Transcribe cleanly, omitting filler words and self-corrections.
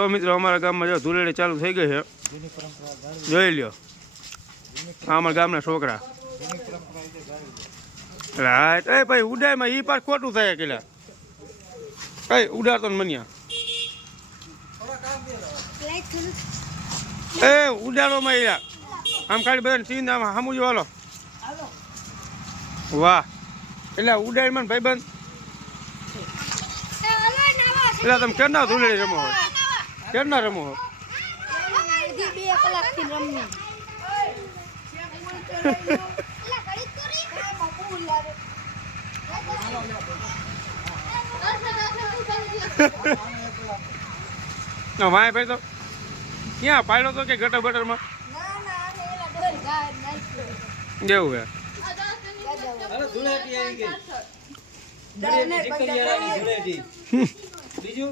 તો મિત્રો અમારા ગામમાં જો ધૂળેટી ચાલુ થઈ ગઈ છે, જોઈ લ્યો. અમારા ગામના છોકરા રાઈટ. એ ભાઈ ઉડાયમાં ઈ પાસ ખોટું થાય કેલા કઈ ઉડાડતો ને મન્યા એ ઉડાડો માં યાર આમ ખાલી બધાને સીન આમ સામું જો હાલો. વાહ એટલે ઉડાડ માં ભાઈબંધ એટલે તમે કેરના ધૂળેટી રમો હોય કેરના રમો હો? 2 કલાકથી રમવી. વાય ભાઈ તો ક્યાં પાડ્યો તો કે ગટર બટરમાં જેવું હે. બીજું